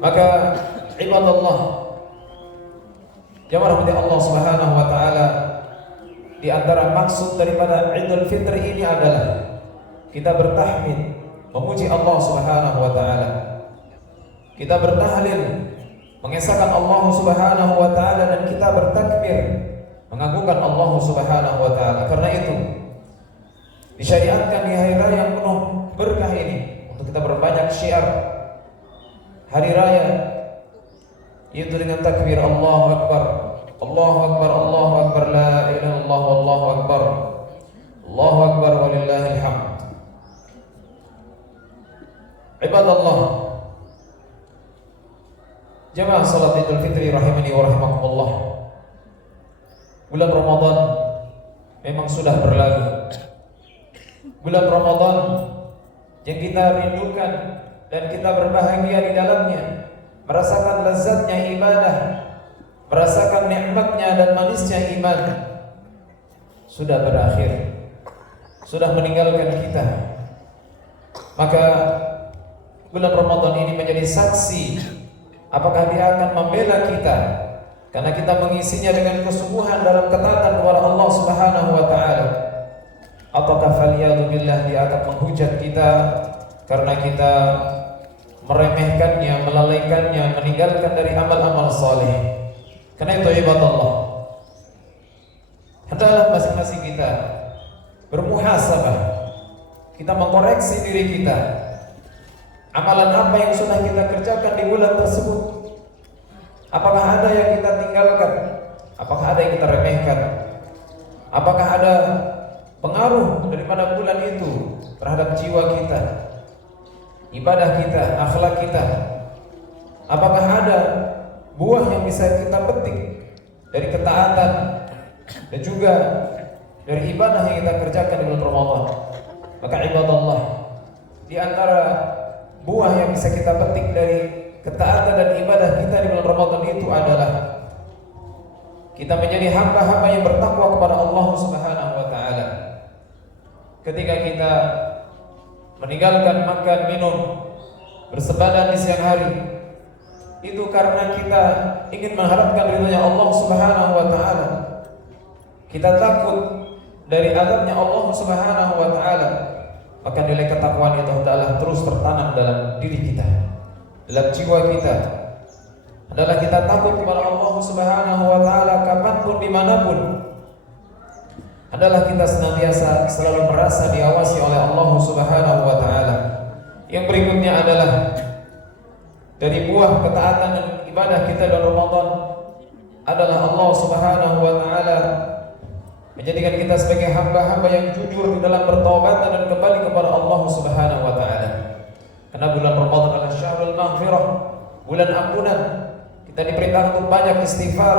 Maka ibadallah yang rahmati Allah Subhanahu wa taala, di antara maksud daripada Idul Fitri ini adalah kita bertahmid, memuji Allah Subhanahu wa taala. Kita bertahlil, mengesahkan Allah Subhanahu wa taala, dan kita bertakbir, mengagungkan Allah Subhanahu wa taala. Karena itu disyariatkan di hari raya yang penuh berkah ini untuk kita berbanyak syiar hari raya, yaitu dengan takbir Allahu Akbar, Allahu Akbar, Allahu Akbar, la ilaha illallah, Allahu Akbar, Allahu Akbar, walillahil hamd. Ibadallah, jamaah salat Idul Fitri rahimani wa rahimakumullah. Bulan Ramadan memang sudah berlalu. Bulan Ramadan yang kita rindukan dan kita berbahagia di dalamnya, merasakan lezatnya ibadah, merasakan nikmatnya dan manisnya iman, sudah berakhir, sudah meninggalkan kita. Maka bulan Ramadan ini menjadi saksi apakah dia akan membela kita karena kita mengisinya dengan kesungguhan dalam ketaatan kepada Allah Subhanahu wa taala, ataukah faliyadu billah dia akan menghujat kita karena kita meremehkannya, melalaikannya, meninggalkan dari amal-amal saleh. Karena itu ibadallah, hendaklah masing-masing kita bermuhasabah, kita mengkoreksi diri kita. Amalan apa yang sudah kita kerjakan di bulan tersebut? Apakah ada yang kita tinggalkan? Apakah ada yang kita remehkan? Apakah ada pengaruh daripada bulan itu terhadap jiwa kita, ibadah kita, akhlak kita? Apakah ada buah yang bisa kita petik dari ketaatan dan juga dari ibadah yang kita kerjakan di bulan Ramadan? Maka ibadallah, di antara buah yang bisa kita petik dari ketaatan dan ibadah kita di bulan Ramadan itu adalah kita menjadi hamba-hamba yang bertakwa kepada Allah Subhanahu wa taala. Ketika kita meninggalkan makan minum, bersebadan di siang hari, itu karena kita ingin mengharapkan ridhonya Allah Subhanahu wa taala. Kita takut dari azabnya Allah Subhanahu wa taala. Maka nilai ketakwaan itu adalah terus tertanam dalam diri kita, dalam jiwa kita. Adalah kita takut kepada Allah Subhanahu wa taala kapanpun, dimanapun. Adalah kita senantiasa selalu merasa diawasi oleh Allah Subhanahu wa taala. Yang berikutnya adalah dari buah ketaatan dan ibadah kita dalam Ramadan adalah Allah Subhanahu wa taala menjadikan kita sebagai hamba-hamba yang jujur di dalam bertaubat dan kembali kepada Allah Subhanahu wa taala. Karena bulan Ramadan adalah syahrul maghfirah, bulan ampunan. Kita diperintahkan untuk banyak istighfar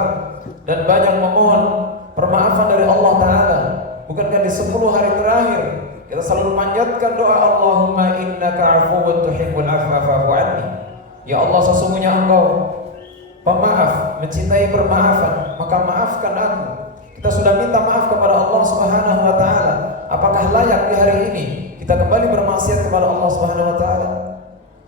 dan banyak memohon permaafan dari Allah taala. Bukankah di 10 hari terakhir kita selalu memanjatkan doa Allahumma innaka afuwwun tuhibbul afwa fa'fu anni. Ya Allah, sesungguhnya Engkau pemaaf, mencintai permaafan, maka maafkan aku. Kita sudah minta maaf kepada Allah Subhanahu wa taala. Apakah layak di hari ini kita kembali bermaksiat kepada Allah Subhanahu wa taala?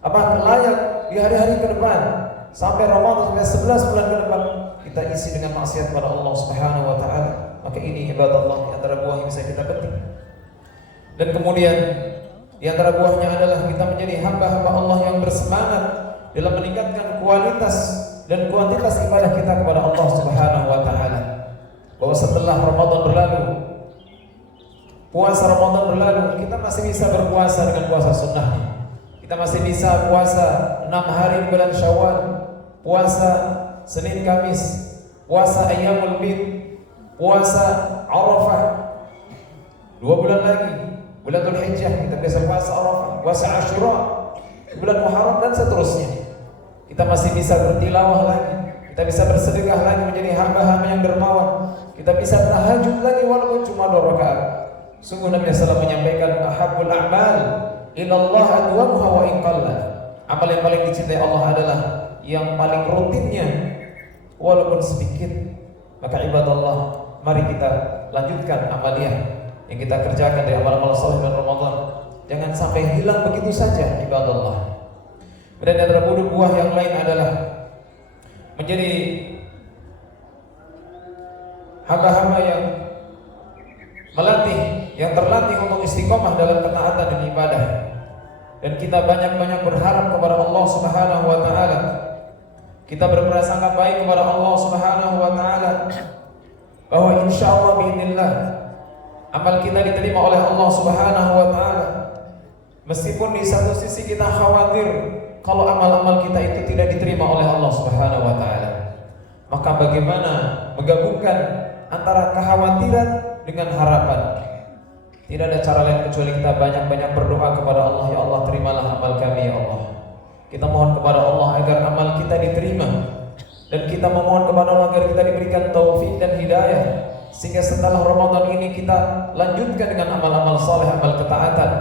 Apakah layak di hari-hari ke depan sampai Ramadan, sampai 11 bulan ke depan kita isi dengan maksiat kepada Allah Subhanahu wa taala? Maka ini ibadallah, di antara buah yang bisa kita petik. Dan kemudian di antara buahnya adalah kita menjadi hamba-hamba Allah yang bersemangat dalam meningkatkan kualitas dan kuantitas ibadah kita kepada Allah Subhanahu wa taala. Bahwa setelah Ramadan berlalu, puasa Ramadan berlalu, kita masih bisa berpuasa dengan puasa sunnahnya. Kita masih bisa puasa 6 hari di bulan Syawal, puasa Senin Kamis, puasa Ayyamul Bid, puasa Arafah. 2 bulan lagi, bulan Dzulhijjah, kita bisa puasa Arafah, puasa Asyura, bulan Muharram dan seterusnya. Kita masih bisa bertilawah lagi, kita bisa bersedekah lagi menjadi hamba-hamba yang dermawan. Kita bisa tahajud lagi walaupun cuma 2 rakaat. Sungguh Nabi SAW menyampaikan ahabbul a'mal ilallah adwamuha wa in qalla. Amal yang paling dicintai Allah adalah yang paling rutinnya walaupun sedikit. Maka ibadallah, mari kita lanjutkan amaliyah yang kita kerjakan dari amal-amal saleh dan Ramadan. Jangan sampai hilang begitu saja ibadallah. Dan antara buah yang lain adalah menjadi hamba-hamba yang terlatih untuk istiqomah dalam ketaatan dan ibadah. Dan kita banyak-banyak berharap kepada Allah Subhanahu wa taala. Kita berprasangka baik kepada Allah Subhanahu wa taala bahwa insyaallah biidznillah amal kita diterima oleh Allah Subhanahu wa taala. Meskipun di satu sisi kita khawatir kalau amal-amal kita itu tidak diterima oleh Allah Subhanahu wa taala. Maka bagaimana menggabungkan antara kekhawatiran dengan harapan? Tidak ada cara lain kecuali kita banyak-banyak berdoa kepada Allah. Ya Allah, terimalah amal kami ya Allah. Kita mohon kepada Allah agar amal kita diterima, dan kita memohon kepada Allah agar kita diberikan taufik dan hidayah, sehingga setelah Ramadan ini kita lanjutkan dengan amal-amal saleh, amal ketaatan,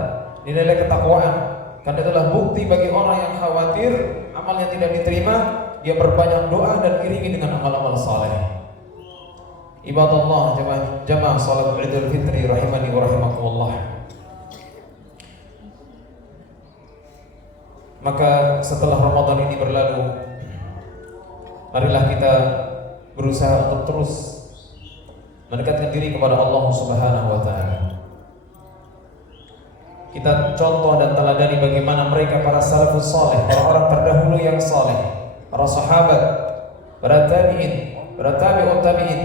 nilai ketakwaan. Karena itulah bukti bagi orang yang khawatir amalnya tidak diterima, dia berbanyak doa dan iringi dengan amal-amal saleh. Ibadallah, jamaah salat Idul Fitri rahimani wa rahimakumullah. Maka setelah Ramadan ini berlalu, marilah kita berusaha untuk terus mendekatkan diri kepada Allah Subhanahu wa taala. Kita contoh dan teladani bagaimana mereka para salafus saleh, orang-orang terdahulu yang saleh, para sahabat, para tabi'in, para tabi'ut tabi'in,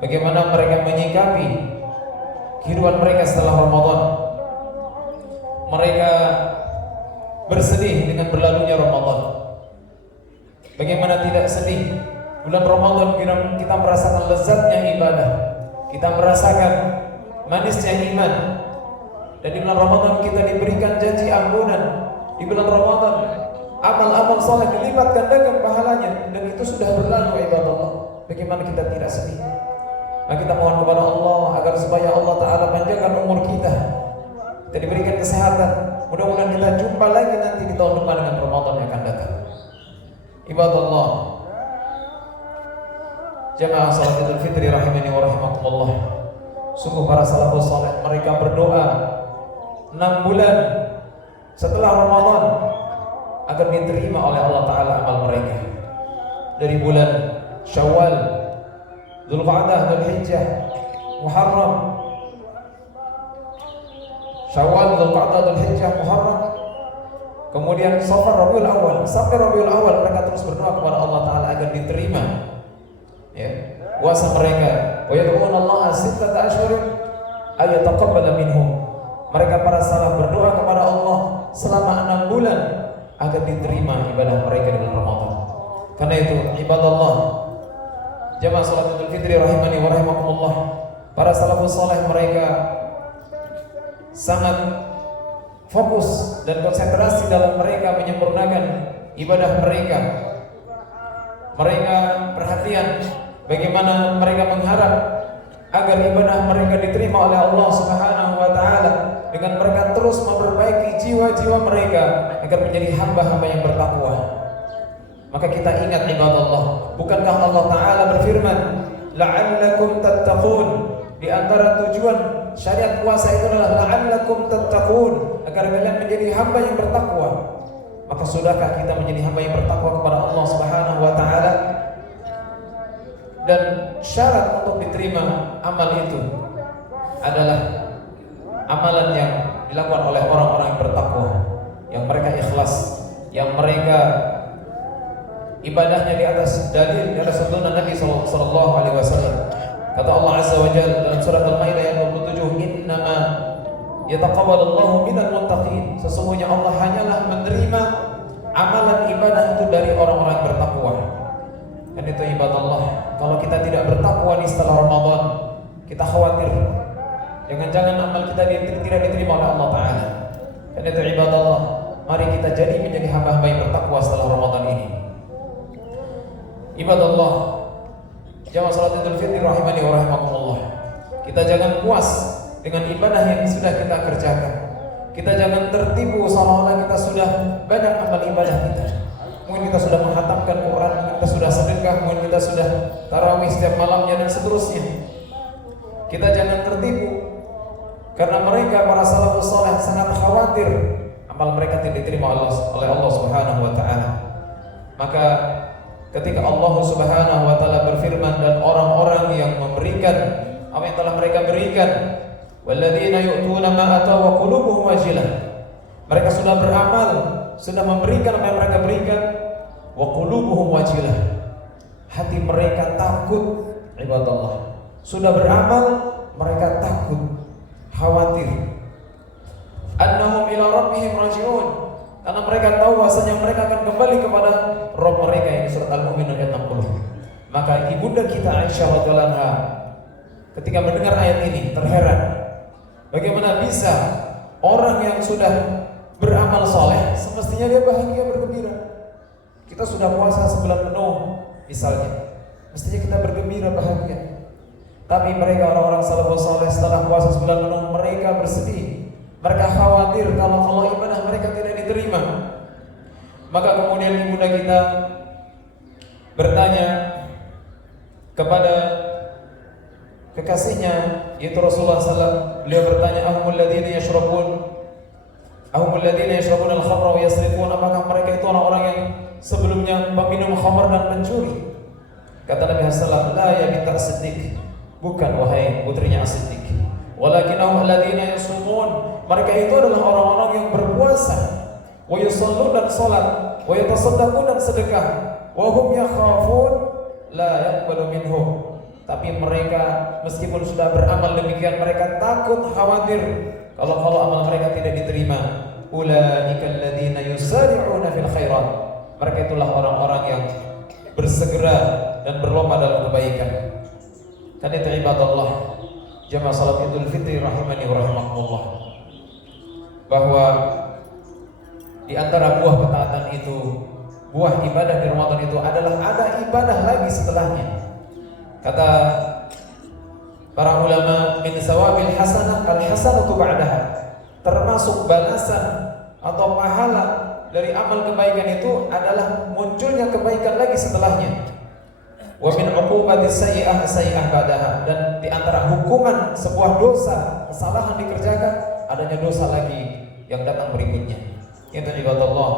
bagaimana mereka menyikapi kehidupan mereka setelah Ramadan. Mereka bersedih dengan berlalunya Ramadan. Bagaimana tidak sedih? Bulan Ramadan kita merasakan lezatnya ibadah, kita merasakan manisnya iman. Dan di bulan Ramadan kita diberikan janji ampunan. Di bulan Ramadan amal-amal saleh dilipat gandakan pahalanya, dan itu sudah berlalu ibadallah. Bagaimana kita tidak sedih? Maka kita mohon kepada Allah agar supaya Allah Ta'ala panjangkan umur kita diberikan kesehatan. Mudah-mudahan kita jumpa lagi nanti di tahun depan dengan Ramadan yang akan datang. Ibadallah, jamaah salat Idul Fitri rahimani wa rahimakumullah. Sungguh para salafus saleh mereka berdoa 6 bulan setelah Ramadan agar diterima oleh Allah Ta'ala amal mereka. Dari bulan Syawal, Dzulqa'dah, Dzulhijjah, Muharram, Syawal, Dzulqa'dah, Dzulhijjah, Muharram, kemudian Safar, Rabiul Awal. Sampai Rabiul Awal mereka terus berdoa kepada Allah Ta'ala agar diterima ya puasa mereka. Wa yad'una Allah sittata ashhurin ay yataqabbala minhum. Mereka para salaf berdoa kepada Allah selama 6 bulan agar diterima ibadah mereka di bulan Ramadan. Karena itu ibadallah, jamaah salat Idul Fitri rahimani wa rahimakumullah, para salafus saleh mereka sangat fokus dan konsentrasi dalam mereka menyempurnakan ibadah mereka. Mereka perhatian bagaimana mereka mengharap agar ibadah mereka diterima oleh Allah Subhanahu wa taala, dengan mereka terus memperbaiki jiwa-jiwa mereka agar menjadi hamba-hamba yang bertakwa. Maka kita ingat ibadallah, bukankah Allah Ta'ala berfirman la'allakum tattaqun? Di antara tujuan syariat puasa itu adalah la'allakum tattaqun, agar kalian menjadi hamba yang bertakwa. Maka sudahkah kita menjadi hamba yang bertakwa kepada Allah Subhanahu wa taala? Dan syarat untuk diterima amal itu adalah amalan yang dilakukan oleh orang-orang yang bertakwa, yang mereka ikhlas, yang mereka ibadahnya di atas dalil, di atas tuntunan Nabi sallallahu alaihi wasallam. Kata Allah Azza wa Jalla dalam surat Al-Maidah ayat 27, "Innama yataqabbalullahu minal muttaqin." Sesungguhnya Allah hanyalah menerima amalan ibadah itu dari orang-orang yang bertakwa. Dan itu ibadallah, kalau kita tidak bertakwa di setelah Ramadan, kita khawatir jangan-jangan amal kita tidak diterima oleh Allah Ta'ala. Dan itu ibadallah, mari kita jadi menjadi hamba-hamba yang bertakwa setelah Ramadan ini. Ibadallah, jamaah salat Idul Fitri rahimani wa rahimakumullah, kita jangan puas dengan ibadah yang sudah kita kerjakan. Kita jangan tertipu seolah-olah kita sudah banyak amal ibadah kita. Mungkin kita sudah menghatamkan Quran, mungkin kita sudah sedekah, mungkin kita sudah tarawih setiap malamnya dan seterusnya. Kita jangan tertipu Karena mereka para salafus saleh sangat khawatir amal mereka tidak diterima oleh Allah Subhanahu wa taala. Maka ketika Allah Subhanahu wa taala berfirman dan orang-orang yang memberikan apa yang telah mereka berikan, walladzina yu'tuna ma ataw wa qulubuhum wajilah. Mereka sudah beramal, sudah memberikan apa yang mereka berikan, wa qulubuhum wajilah. Hati mereka takut, ibadallah. Sudah beramal, mereka takut, khawatir. Annahum ila rabbihim raji'un. Karena mereka tahu bahwasanya mereka akan kembali kepada Rabb mereka, yang surat Al-Mu'minun ayat 60. Maka ibunda kita Aisyah radhiyallahu anha ketika mendengar ayat ini terheran, bagaimana bisa orang yang sudah beramal soleh semestinya dia bahagia bergembira. Kita sudah puasa sebulan penuh misalnya, mestinya kita bergembira bahagia. Tapi mereka orang-orang salafus saleh setelah puasa sebulan penuh mereka bersedih. Mereka khawatir kalau ibadah mereka tidak diterima. Maka kemudian ibunda kita bertanya kepada kekasihnya yaitu Rasulullah SAW. Beliau bertanya, ahumul ladzina yashrabun al-khamra wa yasrifun. Apakah mereka itu orang-orang yang sebelumnya meminum khamar dan mencuri? Kata Nabi SAW, la ya binta As-Siddiq, bukan wahai putrinya As-Siddiq, walakinahum alladzina yasumun. Mereka itu adalah orang-orang yang berpuasa, wa yusallun dan salat, wa yatasaddaqun dan sedekah, wa hum yakhafun la yaqbalu minhum. Tapi mereka meskipun sudah beramal demikian, mereka takut, khawatir kalau amal mereka tidak diterima. Ulaika alladzina yusari'una fil khairat. Mereka itulah orang-orang yang bersegera dan berlomba dalam kebaikan. Karena itu ibadallah, jamaah salat Idul Fitri rahimani wa rahimakumullah, bahwa di antara buah ketaatan itu, buah ibadah di Ramadan itu adalah ada ibadah lagi setelahnya. Kata para ulama, min sawabil hasanah al hasanatu ba'daha. Termasuk balasan atau pahala dari amal kebaikan itu adalah munculnya kebaikan lagi setelahnya. Wa min uqubatis sayyi'ah sayyi'ah ba'daha. Dan di antara hukuman sebuah dosa, kesalahan dikerjakan, adanya dosa lagi yang datang berikutnya. Itu ibadallah,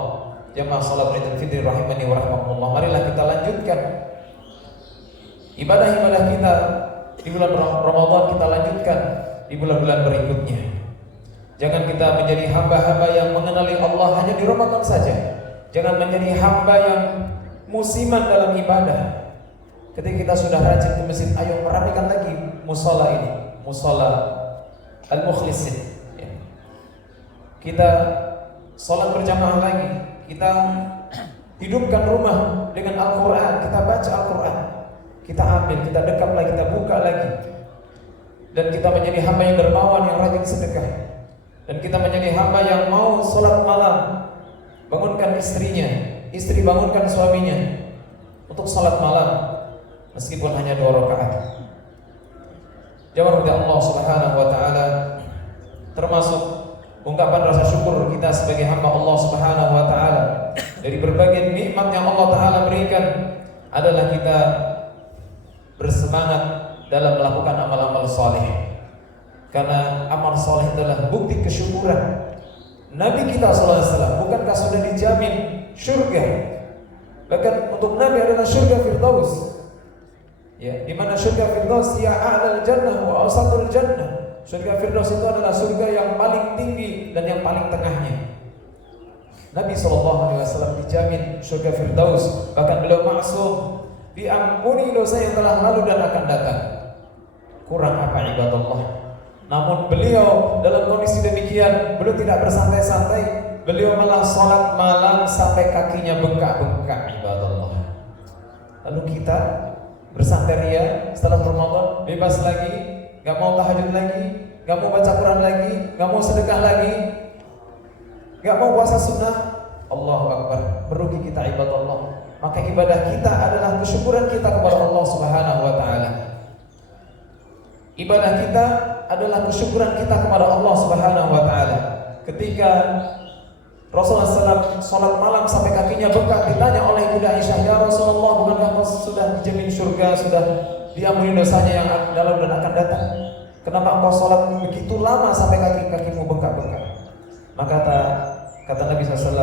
jamaah salat Idul Fitri rahimani wa rahimakumullah. Marilah kita lanjutkan ibadah-ibadah kita di bulan Ramadan, kita lanjutkan di bulan-bulan berikutnya. Jangan kita menjadi hamba-hamba yang mengenali Allah hanya di Ramadan saja. Jangan menjadi hamba yang musiman dalam ibadah. Ketika kita sudah rajin ke masjid, ayo merapikan lagi musala ini, musala al-mukhlisin. Kita sholat berjamaah lagi, kita hidupkan rumah dengan Al-Quran, kita baca Al-Quran, kita ambil, kita dekap lagi, kita buka lagi, dan kita menjadi hamba yang dermawan, yang rajin sedekah, dan kita menjadi hamba yang mau sholat malam, bangunkan istrinya, istri bangunkan suaminya untuk sholat malam, meskipun hanya 2 rakaat. Jamaah Allah Subhanahu wa taala, termasuk ungkapan rasa syukur kita sebagai hamba Allah Subhanahu wa taala dari berbagai nikmat yang Allah taala berikan adalah kita bersemangat dalam melakukan amal-amal saleh. Karena amal saleh adalah bukti kesyukuran. Nabi kita sallallahu alaihi wasallam bukankah sudah dijamin surga? Bahkan untuk Nabi adalah surga Firdaus. Ya, di mana surga Firdaus ya a'lal jannah wa awsatul jannah. Surga Firdaus itu adalah surga yang paling tinggi dan yang paling tengahnya. Nabi SAW dijamin surga Firdaus. Bahkan beliau maksum, diampuni dosa yang telah lalu dan akan datang. Kurang apa ibadallah. Namun beliau dalam kondisi demikian, beliau tidak bersantai-santai. Beliau malah sholat malam sampai kakinya bengkak-bengkak ibadallah. Lalu kita bersantai ria setelah Ramadan, bebas lagi, gak mau tahajud lagi, gak mau baca Quran lagi, gak mau sedekah lagi, gak mau puasa sunnah. Allahu Akbar, merugi kita ibadallah. Maka ibadah kita adalah kesyukuran kita kepada Allah Subhanahu wa taala. Ibadah kita adalah kesyukuran kita kepada Allah Subhanahu wa taala. Ketika Rasulullah SAW sholat malam sampai kakinya bengkak, ditanya oleh Bunda Aisyah, ya Rasulullah, bukankah kau sudah dijamin surga, sudah diampuni dosanya yang dalam dan akan datang? Kenapa engkau sholat begitu lama sampai kaki-kakimu bengkak-bengkak? Maka kata Nabi SAW,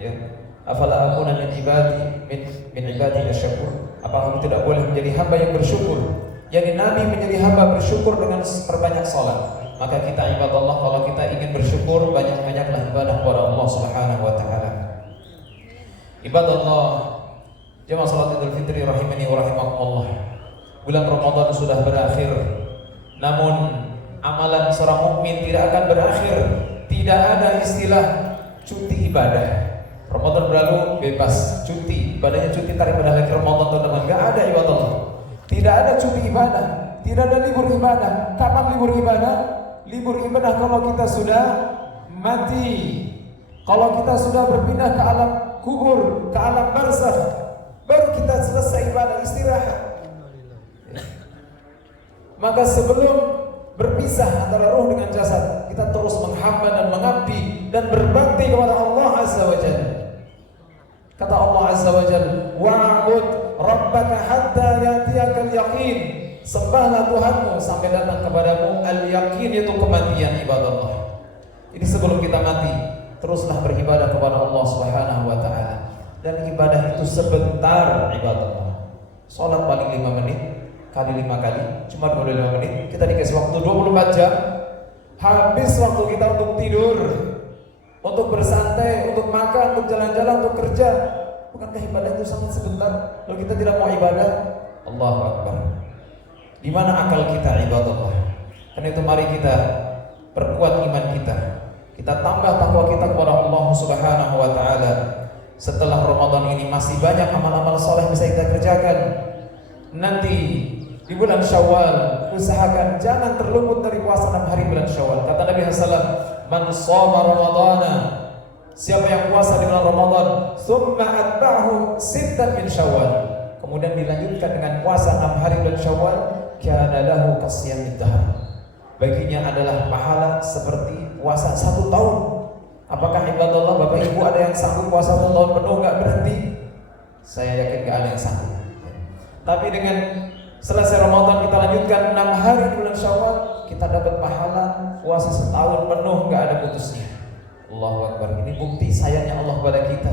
ya, afala akuna min ibadi asyakur. Apa kamu tidak boleh menjadi hamba yang bersyukur? Jadi Nabi menjadi hamba bersyukur dengan perbanyak sholat. Maka kita ibadallah, kalau kita ingin bersyukur, banyak-banyaklah ibadah kepada Allah Subhanahu wa taala. Ibadallah, jemaah salat Idul Fitri rahimani wa rahimakumullah. Bulan Ramadan sudah berakhir. Namun amalan seorang mukmin tidak akan berakhir. Tidak ada istilah cuti ibadah. Ramadan berlalu bebas cuti, ibadahnya cuti, tarik pada lagi Ramadan, teman-teman. Enggak ada ibadallah. Tidak ada cuti ibadah, tidak ada libur ibadah. Kapan libur ibadah? Libur ibadah kalau kita sudah mati, kalau kita sudah berpindah ke alam kubur, ke alam barzakh, baru kita selesai ibadah, istirahat. Maka sebelum berpisah antara ruh dengan jasad, kita terus menghamba dan mengabdi dan berbakti kepada Allah Azza wa Jalla. Kata Allah Azza wa Jalla, wa'bud rabbaka hatta yatiyakal yaqin. Sembahlah Tuhanmu sampai datang kepadamu al-yaqin, yaitu kematian, ibadallah. Jadi sebelum kita mati, teruslah beribadah kepada Allah Subhanahu wa taala. Dan ibadah itu sebentar, ibadallah. Salat paling 5 menit kali 5 kali, cuma 25 menit. Kita dikasih waktu 24 jam. Habis waktu kita untuk tidur, untuk bersantai, untuk makan, untuk jalan-jalan, untuk kerja. Bukankah ibadah itu sangat sebentar? Kalau kita tidak mau ibadah, Allahu Akbar. Di mana akal kita, ibadallah? Karena itu mari kita perkuat iman kita. Kita tambah takwa kita kepada Allah Subhanahu wa taala. Setelah Ramadan ini masih banyak amal-amal saleh bisa kita kerjakan. Nanti di bulan Syawal usahakan jangan terluput dari puasa 6 hari bulan Syawal. Kata Nabi SAW, man shoma ramadana, siapa yang puasa di bulan Ramadan, tsumma atba'ahu sittan min Syawal, kemudian dilanjutkan dengan puasa 6 hari bulan Syawal, kana lahu kasiyamid dahr, baginya adalah pahala seperti puasa 1 tahun. Apakah ibadallah Bapak Ibu ada yang sanggup puasa 1 tahun penuh gak berhenti? Saya yakin gak ada yang sanggup. Tapi dengan selesai Ramadan kita lanjutkan 6 hari bulan Syawal, kita dapat pahala puasa 1 tahun penuh gak ada putusnya. Allahu Akbar. Ini bukti sayangnya Allah kepada kita.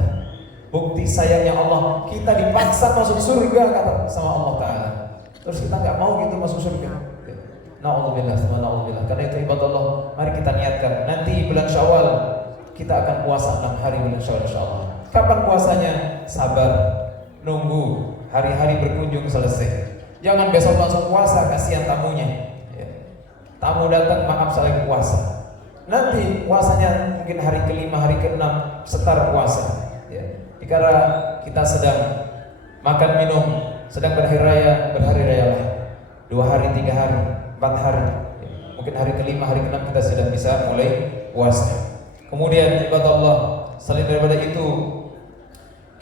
Bukti sayangnya Allah, kita dipaksa masuk surga kata sama Allah Ta'ala. Terus kita gak mau gitu masuk surga. Na'udzubillah, na'udzubillah. Karena itu ibadallah, mari kita niatkan nanti bulan Syawal kita akan puasa 6 hari bulan Syawal insyaallah. Kapan puasanya? Sabar, nunggu hari-hari berkunjung selesai. Jangan besok langsung puasa, kasihan tamunya. Ya. Tamu datang, maaf saya puasa. Nanti puasanya mungkin hari ke-5, hari ke-6 setar puasa. Ya. Dikala kita sedang makan minum, sedang berhari raya lah. 2 hari, 3 hari, 4 hari. Ya. Mungkin hari ke-5, hari ke-6 kita sudah bisa mulai puasa. Kemudian ibadah Allah, selain daripada itu,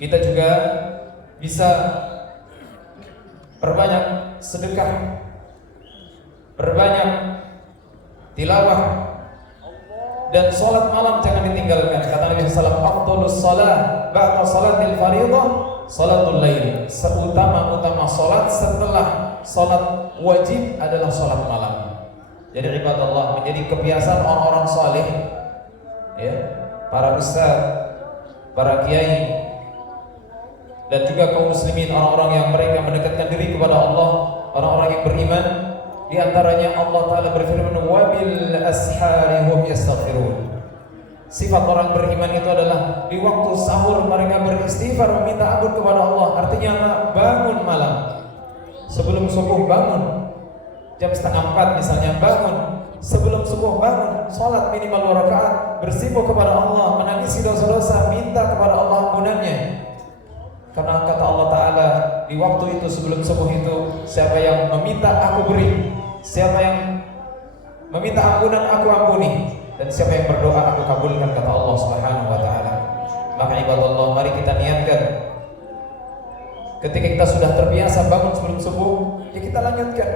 kita juga bisa perbanyak sedekah, perbanyak tilawah, dan sholat malam jangan ditinggalkan. Kata Nabi SAW, afdhalus shalah ba'da shalatil fardhah shalatul lail. Seutama-utama sholat setelah sholat wajib adalah sholat malam. Jadi ibadah Allah menjadi kebiasaan orang-orang saleh, ya, para ustaz, para kiai, dan juga kaum muslimin, orang-orang yang mereka mendekatkan diri kepada Allah, orang-orang yang beriman. Di antaranya Allah Ta'ala berfirman, wabil ashari hum yastaghfirun. Sifat orang beriman itu adalah di waktu sahur mereka beristighfar, meminta ampun kepada Allah. Artinya bangun malam sebelum subuh, bangun jam 3:30 misalnya, bangun sebelum subuh, bangun sholat minimal 2 rakaat, bersimpuh kepada Allah, menangisi dosa-dosa, minta kepada Allah ampunannya. Karena kata Allah Ta'ala, di waktu itu sebelum subuh itu, siapa yang meminta aku beri, siapa yang meminta ampunan aku ampuni, dan siapa yang berdoa aku kabulkan, kata Allah Subhanahu wa Ta'ala. Maka ibadallah, mari kita niatkan ketika kita sudah terbiasa bangun sebelum subuh, ya kita lanjutkan.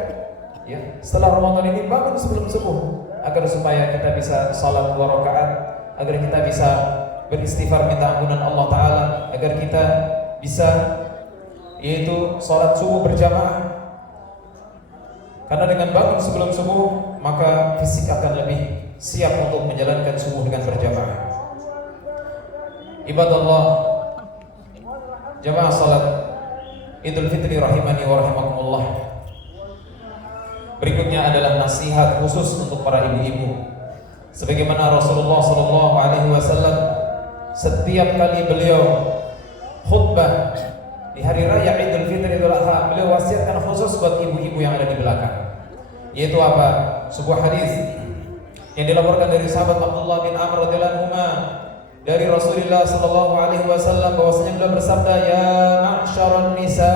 Ya, setelah Ramadan ini bangun sebelum subuh, agar supaya kita bisa salat 2 rakaat, agar kita bisa beristighfar minta ampunan Allah Ta'ala, agar kita bisa yaitu sholat subuh berjamaah. Karena dengan bangun sebelum subuh maka fisik akan lebih siap untuk menjalankan subuh dengan berjamaah. Ibadallah, jamaah salat Idul Fitri rahimani wa rahimakumullah. Berikutnya adalah nasihat khusus untuk para ibu-ibu. Sebagaimana Rasulullah SAW setiap kali beliau khutbah di hari raya Idul Fitri Idul Adha, beliau wasiatkan khusus buat ibu-ibu yang ada di belakang. Yaitu apa? Sebuah hadis yang dilaporkan dari sahabat Abdullah bin Amr radhiyallahu anhu dari Rasulullah sallallahu alaihi wasallam bahwasanya beliau bersabda, "Ya ma'syaran nisa."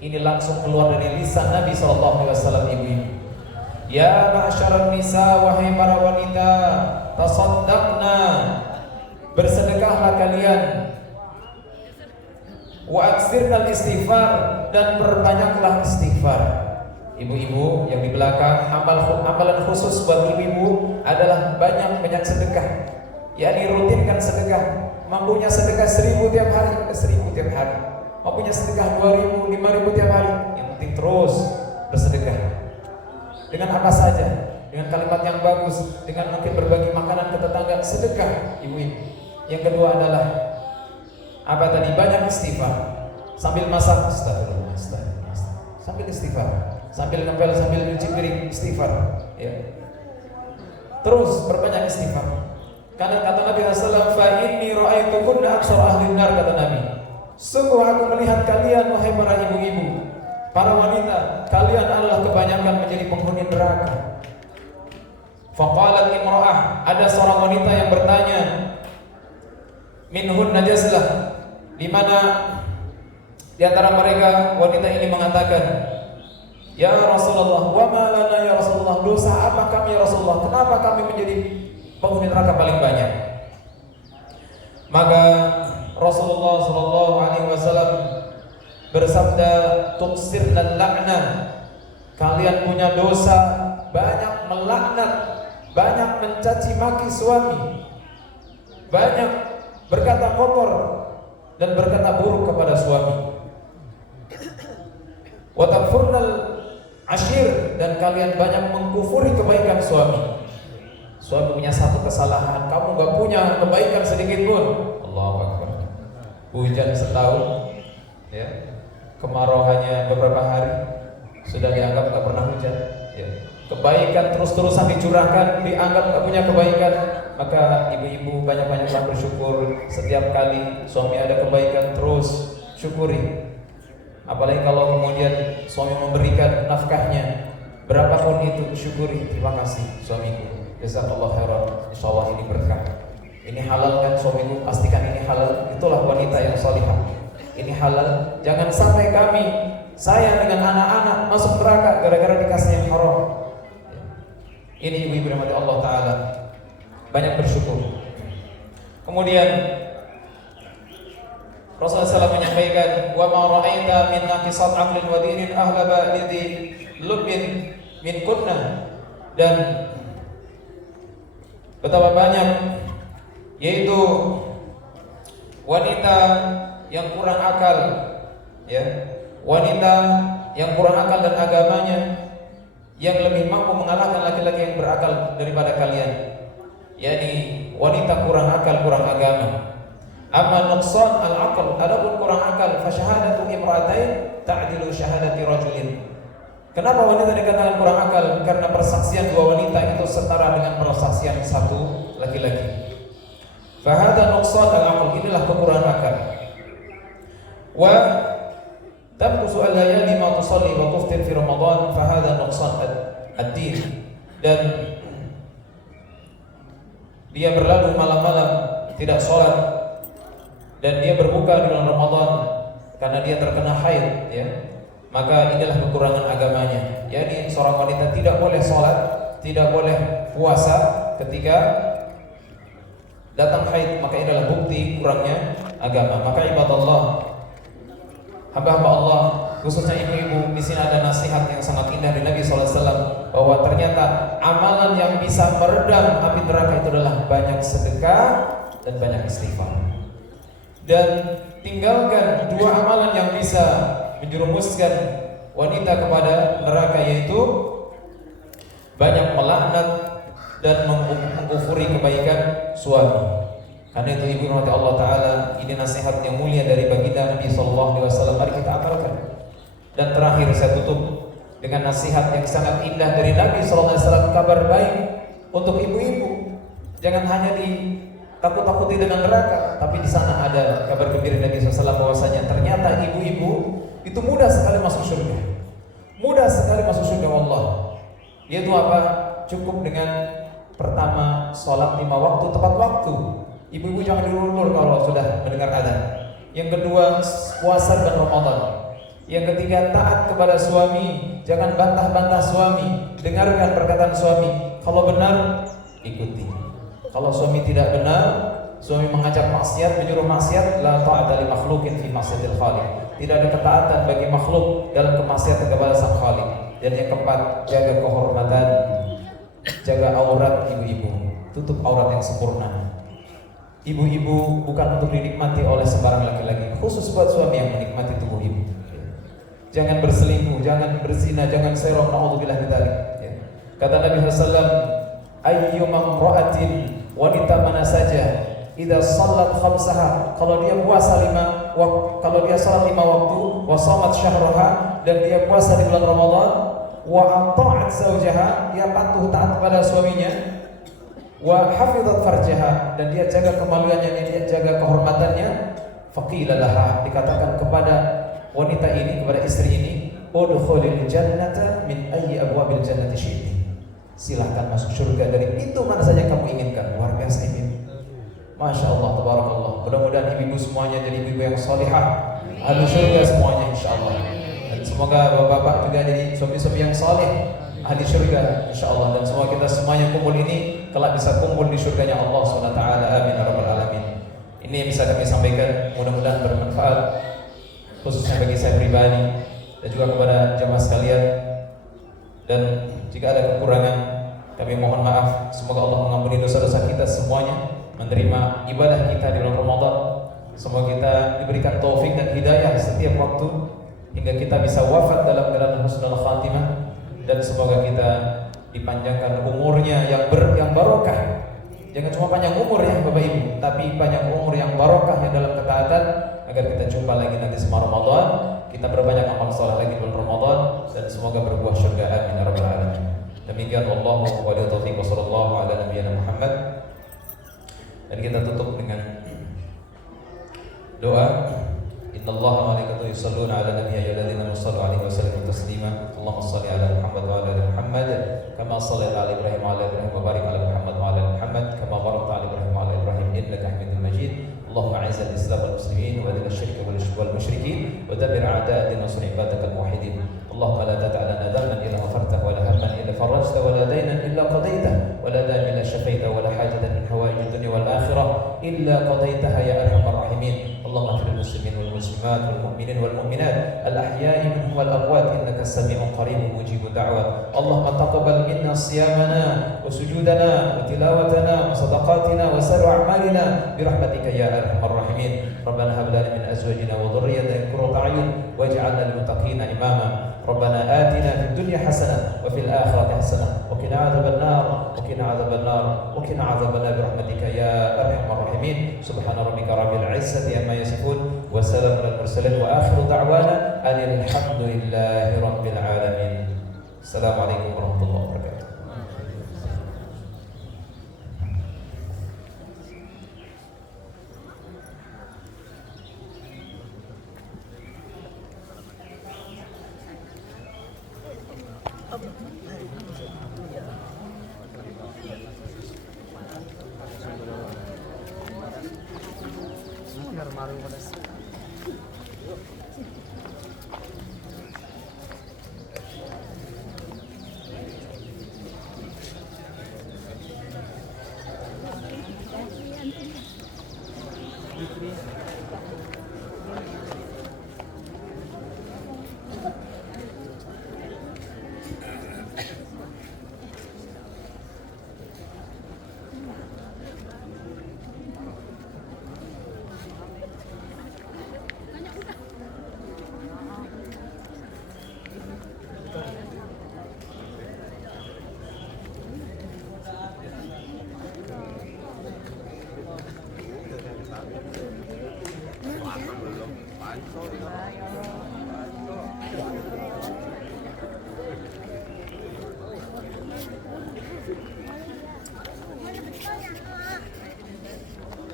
Ini langsung keluar dari lisan Nabi sallallahu alaihi wasallam, ibu-ibu. "Ya ma'syaran nisa, wahai para wanita, tasaddaqna, bersedekahlah kalian. Wa aksirnal istighfar, dan perbanyaklah istighfar." Ibu-ibu yang di belakang, amalan khusus buat ibu-ibu adalah banyak sedekah. yakni rutinkan sedekah. Mampunya sedekah 1000 tiap hari, 1000 tiap hari. Mampunya sedekah 2000, 5000 tiap hari. Yang penting terus bersedekah. Dengan apa saja, dengan kalimat yang bagus, dengan mungkin berbagi makanan ke tetangga, sedekah ibu-ibu. Yang kedua adalah apa tadi? Banyak istighfar. Sambil masak, astagfirullah, astagfirullah. Sambil istighfar, sambil ngepel, sambil nyuci piring, istighfar. Ya. Terus berbanyak istighfar. Karena kata Nabi SAW, fa inni ra'aitukunna aktsar ahli nar, kata Nabi. Sungguh aku melihat kalian, wahai para ibu-ibu, para wanita, kalian adalah kebanyakan menjadi penghuni neraka. Faqalat imra'ah, ada seorang wanita yang bertanya, minhun najaslah, di mana di antara mereka wanita ini mengatakan, ya Rasulullah, wa ma lana ya Rasulullah, dosa apa kami ya Rasulullah? Kenapa kami menjadi penghuni neraka paling banyak? Maka Rasulullah sallallahu alaihi wasallam bersabda, tuksirna la'na, kalian punya dosa banyak melaknat, banyak mencaci maki suami, banyak berkata kotor dan berkata buruk kepada suami. Wa takfurnal ashir, dan kalian banyak mengkufuri kebaikan suami. Suami punya satu kesalahan, kamu gak punya kebaikan sedikit pun. Allahu Akbar. Hujan setahun, ya, kemarau hanya beberapa hari, sudah dianggap gak pernah hujan. Ya. Kebaikan terus-terusan dicurahkan, dianggap gak punya kebaikan. Maka ibu-ibu banyak-banyaklah bersyukur. Setiap kali suami ada kebaikan, terus syukuri. Apalagi kalau kemudian suami memberikan nafkahnya, berapapun itu, syukuri. Terima kasih suamiku, jazakallahu khairan, insyaallah ini berkah. Ini halal kan suamiku, pastikan ini halal. Itulah wanita yang salihah. Ini halal. Jangan sampai kami, saya dengan anak-anak masuk neraka gara-gara dikasih yang haram. Ini ibu-ibu rahmati Allah Ta'ala, banyak bersyukur. Kemudian Rasulullah SAW menyampaikan, wa ma ra'aita min naqisat aqlin wa dinin ahlaba lidhi lubbin min kunna, dan betapa banyak yaitu wanita yang kurang akal, ya, wanita yang kurang akal dan agamanya, yang lebih mampu mengalahkan laki-laki yang berakal daripada kalian, yakni wanita kurang akal, kurang agama. Amma nuqsan al-aql, adapun kurang akal, fa syahadatu imra'atain ta'dilu syahadati rajulin. Kenapa wanita dikatakan kurang akal? Karena persaksian dua wanita itu setara dengan persaksian satu laki-laki. Fa hadha nuqsan al-aql, inilah kekurangan akal. Wa tamkusu al-layali ma tusalli wa tuftir fi Ramadan, fa hadha nuqsan ad-din. Dan dia berlalu malam-malam tidak sholat, dan dia berbuka di bulan Ramadan karena dia terkena haid, ya, maka inilah kekurangan agamanya. Jadi seorang wanita tidak boleh sholat, tidak boleh puasa ketika datang haid, maka ini adalah bukti kurangnya agama. Maka ibadallah, hamba-hamba Allah, khususnya ibu-ibu, di sini ada nasihat yang sangat indah dari Nabi SAW, bahwa ternyata amalan yang bisa meredam api neraka itu adalah banyak sedekah dan banyak istighfar. Dan tinggalkan dua amalan yang bisa menjerumuskan wanita kepada neraka, yaitu banyak melaknat dan mengkufuri kebaikan suami. Karena itu ibu rahmati Allah Ta'ala, ini nasihat yang mulia dari baginda Nabi SAW. Mari kita amalkan. Dan terakhir saya tutup dengan nasihat yang sangat indah dari Nabi SAW, kabar baik untuk ibu-ibu. Jangan hanya ditakut-takuti dengan neraka, tapi di sana ada kabar gembira Nabi SAW bahwasanya ternyata ibu-ibu itu mudah sekali masuk surga. Mudah sekali masuk surga Allah. Yaitu apa? Cukup dengan pertama, sholat 5 waktu tepat waktu. Ibu-ibu jangan diulur-ulur kalau sudah mendengar adzan. Yang kedua, puasa dan Ramadan. Yang ketiga, taat kepada suami. Jangan bantah-bantah suami. Dengarkan perkataan suami. Kalau benar, ikuti. Kalau suami tidak benar, suami mengajak maksiat, menyuruh maksiat, la ta'ata li makhluqin fi maksiatil khaliq. Tidak ada ketaatan bagi makhluk dalam kemaksiatan kepada sang Khaliq. Dan yang keempat, jaga kehormatan, jaga aurat ibu-ibu. Tutup aurat yang sempurna. Ibu-ibu bukan untuk dinikmati oleh sembarang laki-laki, khusus buat suami yang menikmati tubuh ibu. Jangan berselingkuh, jangan berzina, jangan serong, na'udzubillah min dzalik. Kata Nabi SAW, ayyuma imra'atin, wanita mana saja, idza shallat khamsaha, kalau dia puasa kalau dia salat 5 waktu, wa shamat syahraha, dan dia puasa di bulan Ramadan, wa ata'at zawjaha, dia patuh taat pada suaminya, wa hafizat farjaha, dan dia jaga kemaluannya, dia jaga kehormatannya, faqila laha, dikatakan kepada wanita ini, kepada istri ini, udkhulil jannata min ayyi abwabil jannati syi'ti, silahkan masuk surga dari pintu mana saja kamu inginkan. Luar biasa ini. Masya Allah, tabarakallah. Mudah-mudahan ibu-ibu semuanya jadi ibu yang salihah, ahli surga semuanya insyaallah. Dan semoga bapak-bapak juga jadi suami-suami yang saleh, ahli surga insyaallah. Dan semua kita semuanya kumpul ini kelak bisa kumpul di surganya Allah SWT. Amin ya rabbal alamin. Ini yang bisa kami sampaikan, mudah-mudahan bermanfaat khususnya bagi saya pribadi dan juga kepada jamaah sekalian. Dan jika ada kekurangan, kami mohon maaf. Semoga Allah mengampuni dosa-dosa kita semuanya, menerima ibadah kita di bulan Ramadan. Semoga kita diberikan taufik dan hidayah setiap waktu hingga kita bisa wafat dalam keadaan husnul khatimah. Dan semoga kita dipanjangkan umurnya yang barokah. Jangan cuma panjang umur ya Bapak Ibu, tapi panjang umur yang barokah yang dalam ketaatan, agar kita jumpa lagi nanti semua Ramadan, kita berbanyak amal saleh lagi di bulan Ramadan, dan semoga berbuah syurga. Amin ya rabbal alamin. Demikian Allahu wa taufiq wa sallallahu ala nabiyyina Muhammad. Dan kita tutup dengan doa. Innallaha wa malaikatahu yusholluna 'alan nabiyyi ya ayyuhalladzina amanu shallu 'alaihi wa sallimu taslima. Allahumma shalli 'ala Muhammad wa 'ala ali Muhammad kama shallaita 'ala Ibrahim wa 'ala ali Ibrahim wa barik 'ala Muhammad wa 'ala ali Muhammad kama barakta 'ala Ibrahim wa 'ala ali Ibrahim innaka Hamidum Majid. Allahumma 'izzil Islam wal muslimin wa adhil asy-syirka wal musyrikin wa dammir a'da'a ad-din wa ansur ibadakal muwahhidin. Allahumma la tada' lana dhanban illa ghafartahu wa la hamman illa farajtahu wa la daynan illa qadaytahu wa la damin illa shafaitahu wa la hajatan min hawaijid dunya wal akhirah illa qadaytaha ya arhamar rahimin. اللهم اغفر للمسلمين والمسلمات والمؤمنين والمؤمنات الأحياء منهم والأموات إنك سميع قريب مجيب الدعوات. اللهم تقبل منا صيامنا وسجودنا وتلاوتنا وصدقاتنا وسائر أعمالنا برحمتك يا أرحم الراحمين. ربنا هب لنا من أزواجنا وذريتنا قرة أعين واجعلنا للمتقين إماما. ربنا آتنا في الدنيا حسنة وفي الآخرة حسنة وقنا عذاب النار وقنا عذاب النار وقنا عذاب النار برحمتك يا أرحم الراحمين. سبحان ربك رب العزة عما يصفون وسلام على المرسلين وآخر دعوانا أن الحمد لله رب العالمين. السلام عليكم ورحمة الله وبركاته.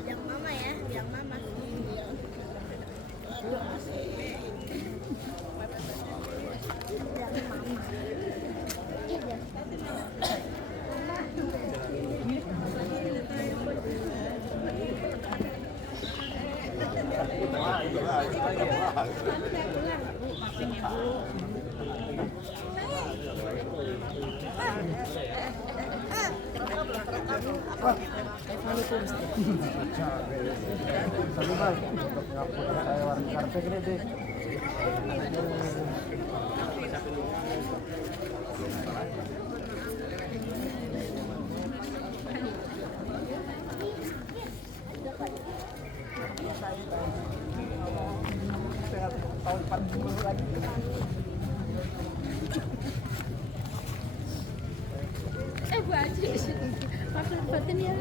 Bilang mama ya, bilang mama. Tahun 40 lagi. Bu Aji, maksud batin ya.